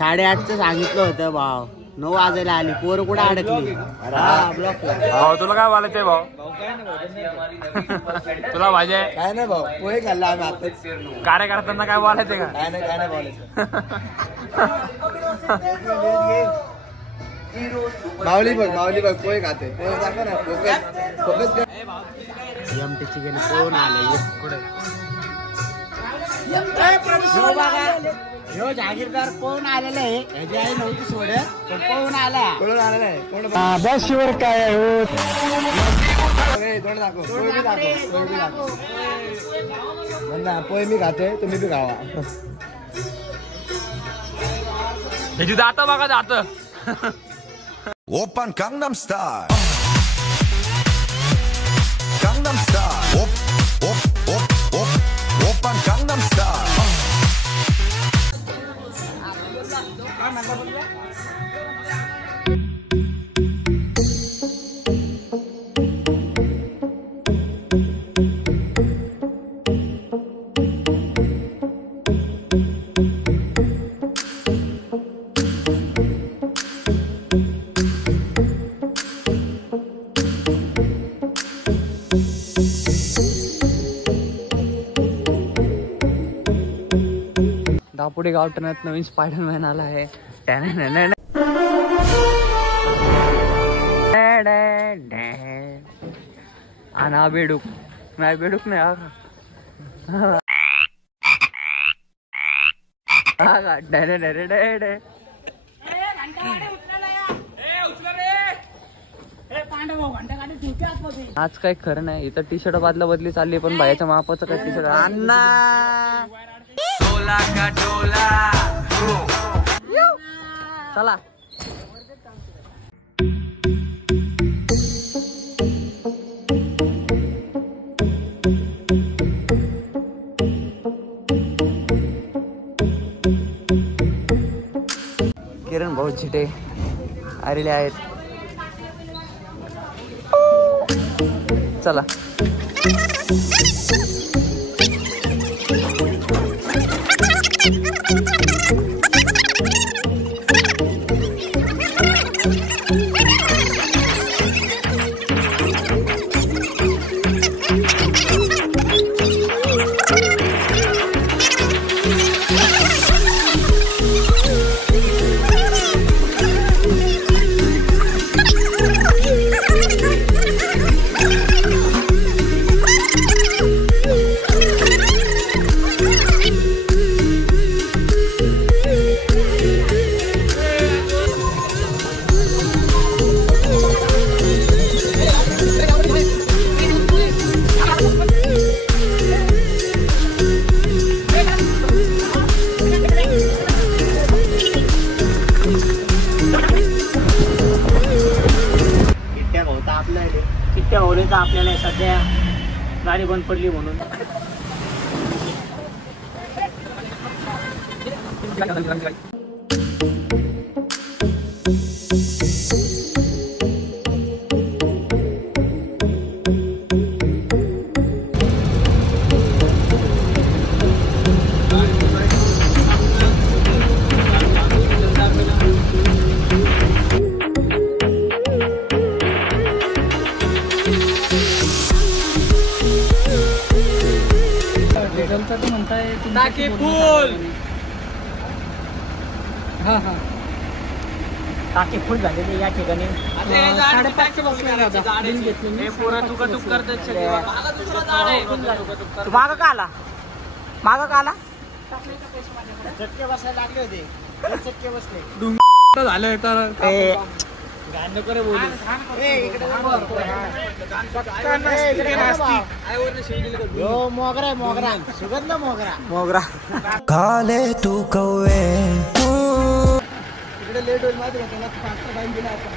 8:30चं सांगितलं होतं भाव, 9 वाजायला आली. पोरं कुठे अडकली. भाऊ तुला काय बोलायचंय भाऊ? तुला भाजे काय नाही भाऊ, पोहे खाल्ला आम्ही आता. कार्यकर्त्यांना काय बोलायचंय का? काय नाही बोलायचं. माऊली बघ पोहे खाते. पोहे दाखव ना, फोकस कर. एमटीची गेली कोण आले पुढे. ह्यो जागीरदार कोण आलेला आहे. ह्याची आई नव्हती सोडत, पण कोण आलेला आहे. बस शिवर काय पोहे मी खाते, तुम्ही बी खावा. ह्याची जात बघा जात. Open Gangnam Style. Gangnam Style. Open Gangnam Style. Dapodi गावठाणात नवीन स्पायडरमॅन आला आहे. आणि बेडूक नाही आज काही खरं नाही. इथं टी शर्ट बदली चालली, पण बायाच्या मापाचं काय टी शर्ट अन्ना. चला किरण भाऊ चिटे आलेले आहेत. चला चिट्ट्या भाऊचा आपल्याला सध्या गाडी बंद पडली म्हणून. टाकी फुल. टाकी फुल झालेली या ठिकाणी. 5:30 मागं का आला चटके बसायला लागले होते. चटके बसले झाले तर मोगरा सुगंध मोगरा काले तू कौवे इकडे लेट होईल माहिती का. फास्ट टाइम दिला आपण.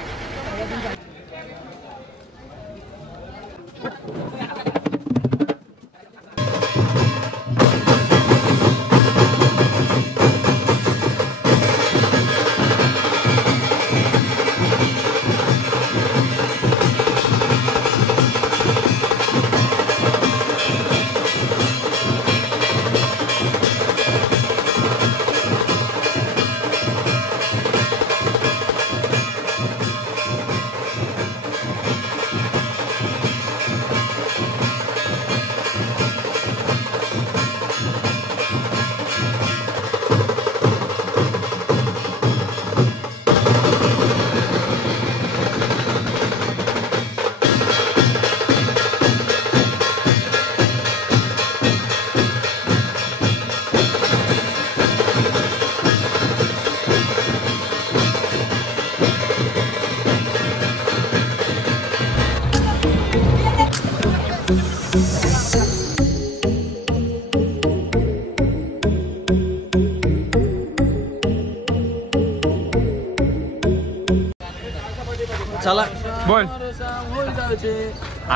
बोल.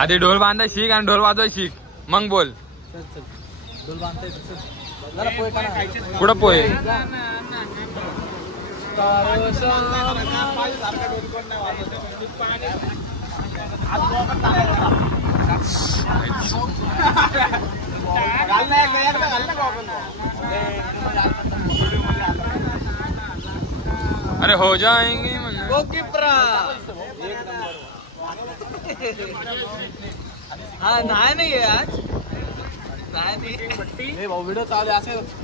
आधी ढोल बांधाय शिक आणि ढोल वाजवाय शिक मग बोल. कुठं पोहे? अरे हो जाएंगे हा नाही आज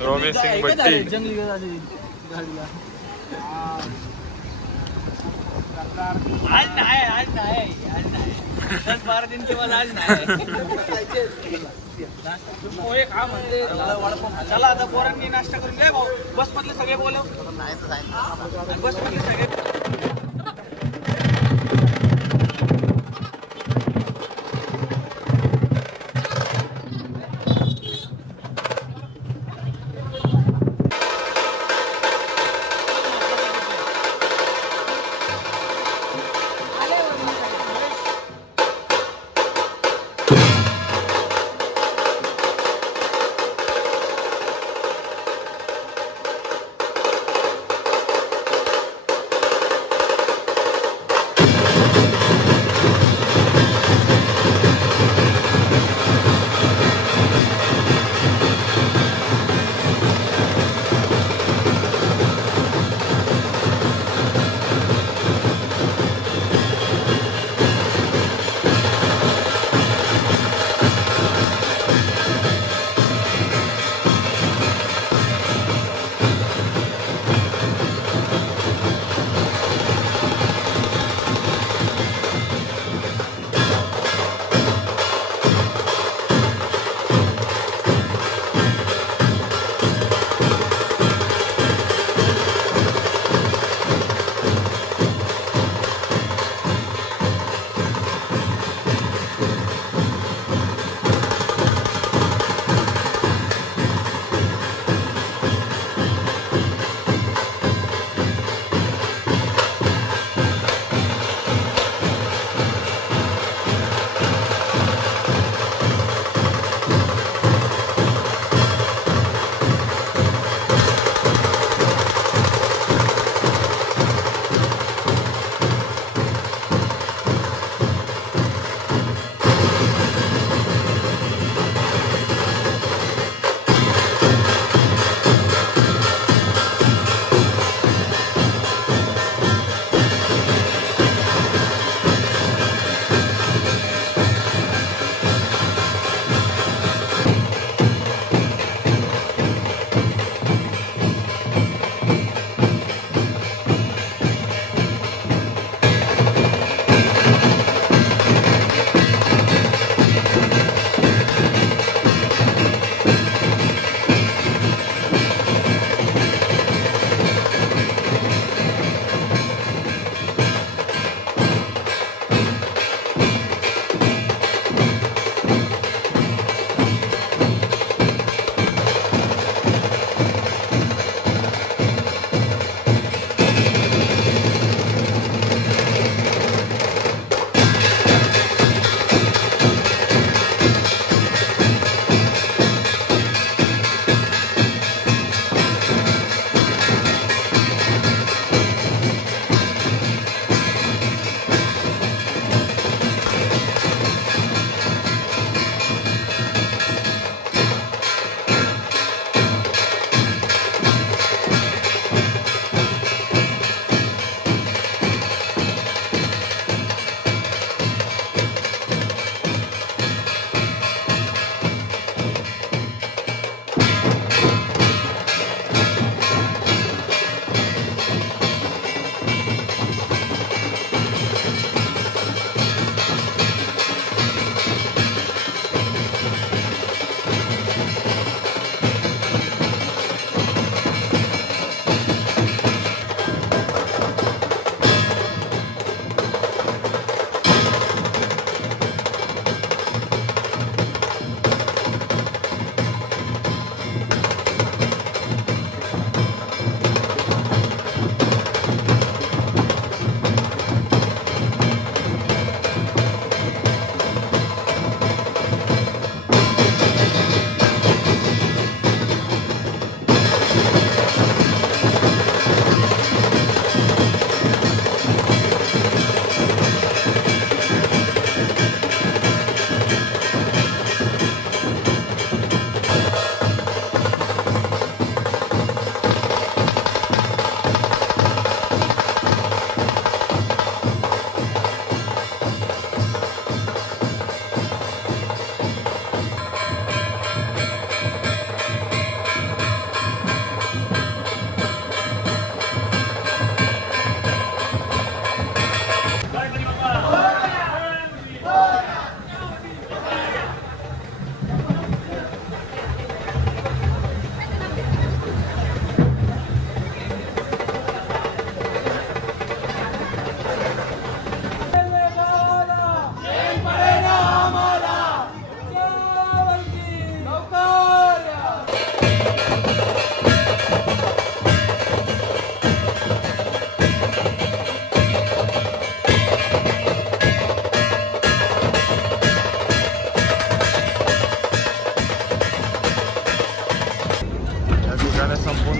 रोमेश सिंग भट्टी. आज नाही 10-12 दिन केवळ आज नाही. पोहे खा म्हणते. चला आता पोरांनी नाश्ता करून घे भाऊ. बस मधले सगळे बोलव. बस मधले सगळे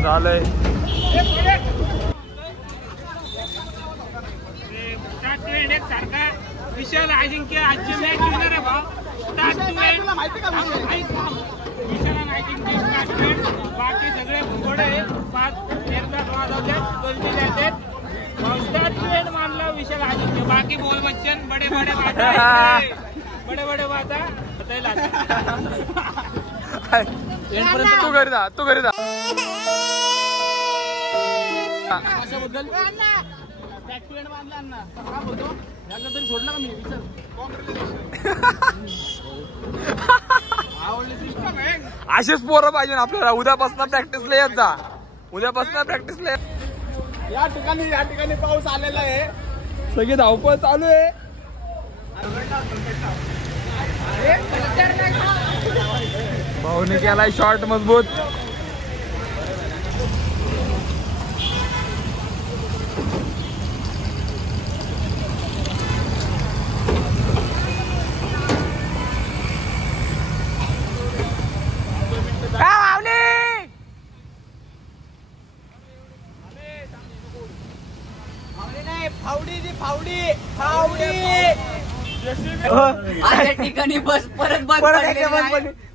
झालंय सारखा विशाल अजिंक्य आजची मॅच विनर आहे भाऊ. विशाल अजिंक्य बाकी सगळे घोडे 5 एकदाच वाजवतात कोणते जातात. स्टार्ट मानला विशाल अजिंक्य. बाकी बोल बच्चन बडे बडे बाता तू घरी जा अशाबद्दल बॅकपॅड बांधला ना काय बोलतो याला तरी सोडला का मी विचार आवडली सिस्टम आहे. असेच पोरं पाहिजे आपल्याला. उद्यापासून प्रॅक्टिसला येत जा. प्रॅक्टिसला या ठिकाणी पाऊस आलेला आहे. सगळी धावपळ चालू आहे. भाऊने केलाय शॉट मजबूत. त्या ठिकाणी बस परत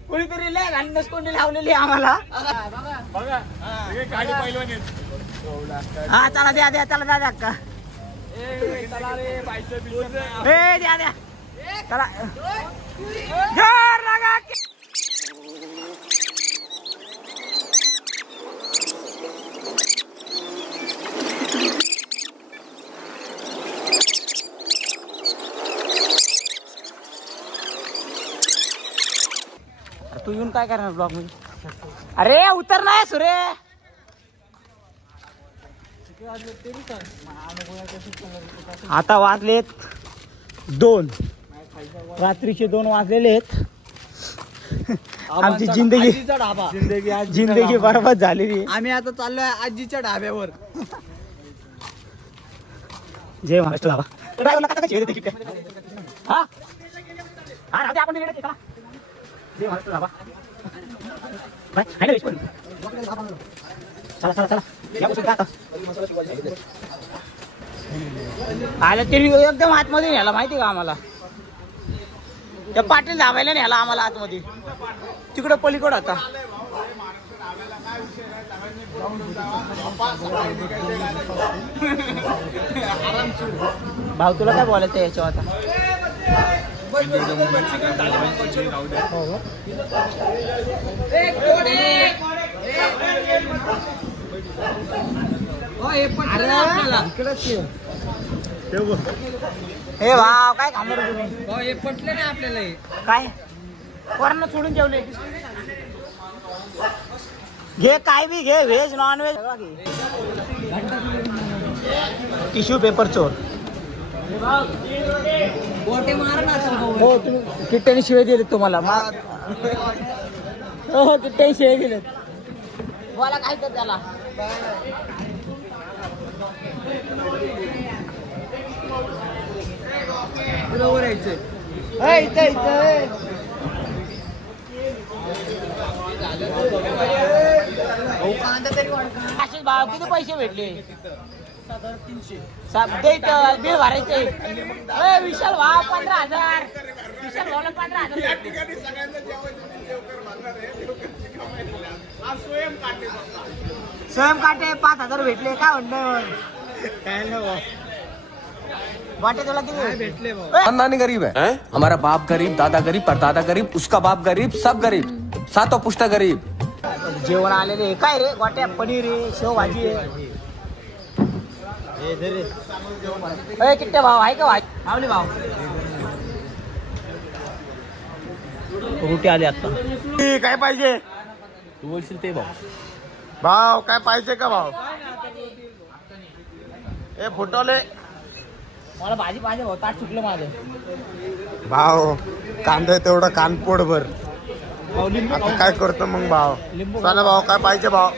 कोणीतरी लॅन्डस कोणी लावलेली आम्हाला. हा चला द्या चला द्या अक्का द्या चला तू येऊन काय करणार ब्लॉग मध्ये. अरे उतर नाही सुरे. आता वाजलेत 2. रात्रीचे 2 वाजलेले आहेत. आमची जिंदगी बरबाद झालेली. आम्ही आता चाललोय आजीच्या ढाब्यावर. जय महाराष्ट्र बाबा. हा आपण जय महाराष्ट्र बाबा. चला आला तरी एकदम आतमध्ये न्याला माहिती का आम्हाला. त्या पाटील धाबायला न्याला आम्हाला आतमध्ये. तिकडं पलीकडं होता. भाऊ तुला काय बोलायचं याच्यावर आता. हे भाव काय खांबर तुम्ही पटलं नाही आपल्याला. काय वरण सोडून जेवले. घे काय बी घे. Veg non veg tissue paper चोर. हो तुम्ही किट्ट्याने शिळे दिले तुम्हाला. हो किट्ट्याने शिळे दिलेत. बोला काय तर त्याला. बरोबर यायचं. असेच भाव किती पैसे भेटले. 300 बिल भरायचे. विशाल भाव 15,000. विशाल भावला 15,000. स्वयं काटे 5,000 भेटले. काय म्हणणं वाटे तुला किती भेटले. खानदानी गरीब है हमारा बाप गरीब, दादा गरीब, परदादा गरीब, उसका बाप गरीब, सब गरीब, सातों पुश्ता गरीब. जेवण आलेले काय रे. वाट्या पनीर आहे, शेव भाजी आहे. किती भाव आहे का भाई भाव. रोटी आली आता. काय पाहिजे तू बोलशील ते भाऊ. भाव काय पाहिजे का भाव. हे फुटवले. मला भाजी पाहिजे भाऊ. ताट चुकलं माझं. भाव कांदा तेवढा कानपोड भर. आता काय करतो मग भाव. चला भाव काय पाहिजे भाव.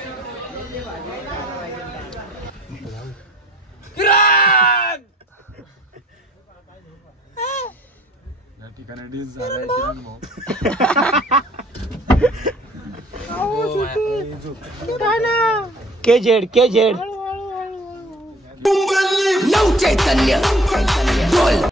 के जेड चैतन्य